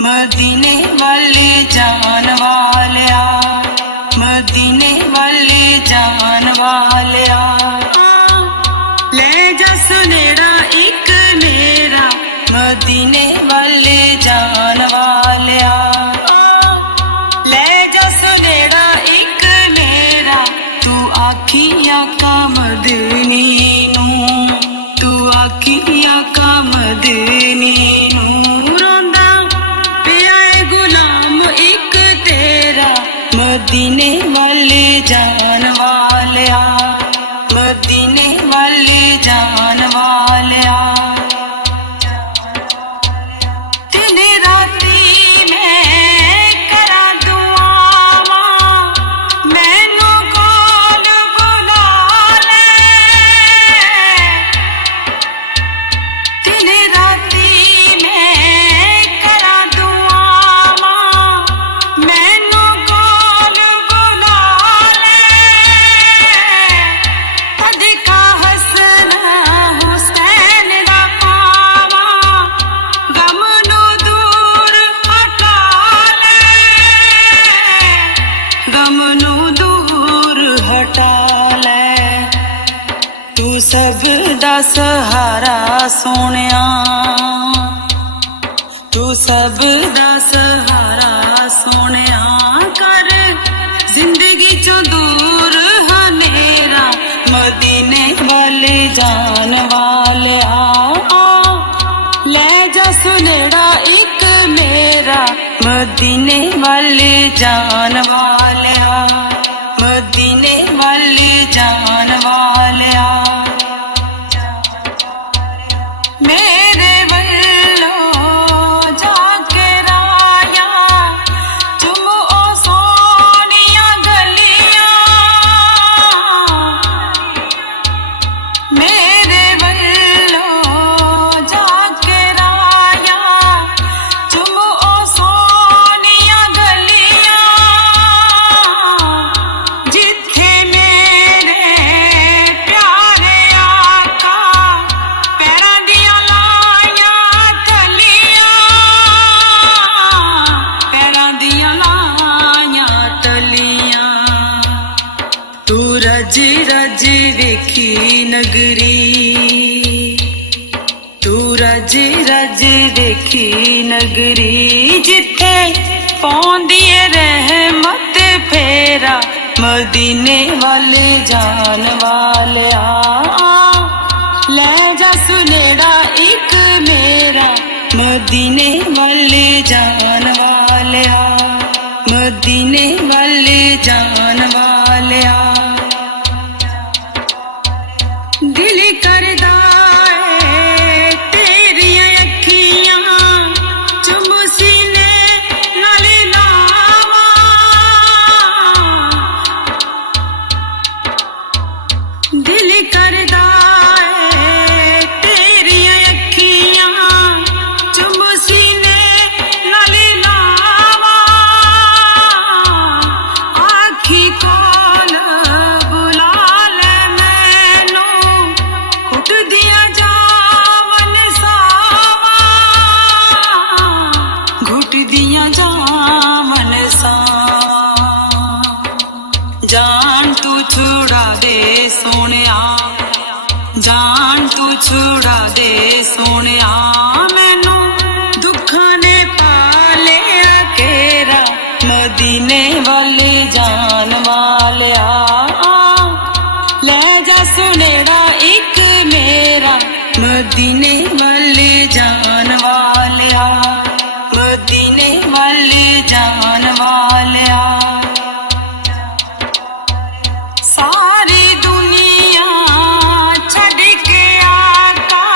मदीने वाले जान वालिया, मदीने वाले जान वालिया, ले जा सुनेड़ा एक मेरा, मदीने वाले जान वालिया, ले जा सुनेड़ा एक मेरा, तू आखिया का मदनी नू, तू आखिया का मदनी नू, मदीने वाले जान वालिया, मदीने वाले जान वालिया, दिन राती मैं करा दुआवा, मैनू कोल बुला ले, दिन राती मैं करा दुआवा, मैनू तू सब दा सहारा सोनिया, तू सब दा सहारा सोनिया, कर जिंदगी चों दूर हनेरा, मदीने वाले जान वालिया, ले जा सुनेड़ा एक मेरा, मदीने वाले जान वालिया, मदीने वाले जान वालिया, मेरे वल्लों जाके राया, चुम ओ सोनिया गलियां, मेरे वल्लों जाके राया, चुम ओ सोनिया गलियां, जिथे मेरे प्यारे आका पैरां दियां लाइयां तलियां, पैरां दियां लाइयां तलियां, तू रज रज वेखी नगरी, तू रज रज वेखी नगरी, जिथे पौंदी है रहमत फेरा, मदीने वाले जान वालिया, ले जा सुनेड़ा एक मेरा, मदीने वाले जान वालिया, मदीने वाले जान वालिया, दिल करदा है तेरियां अखियां, चुम सीने नाल लावां, दिल करदा है तेरियां अखियां, चुम सीने नाल लावां, आखी कोल बुला ले मैनू, घुट दिया जावन सावां, घुट दिया जावन सावां, जान तू छुड़ा दे सोनिया, जान तू छुड़ा दे सोनिया, मैनू दुखां ने पा लिया घेरा, मदीने वाले जान वालिया, ले जा सुनेड़ा एक मेरा, मदीने वाले जान वालिया, मदीने वाले जान वालिया, सारी दुनिया छड़ के आका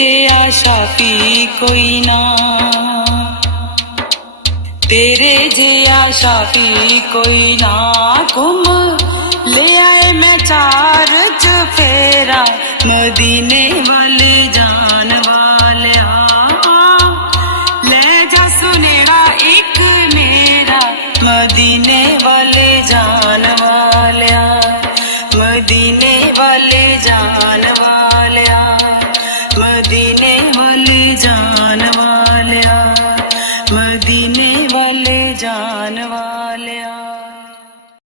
ਜਿਹਾ ਸ਼ਾਫੀ ਕੋਈ ਨਾ, तेरे जिया शाफी कोई ना। घूम ले आए मैं चार चफेरा, मदीने वाले जा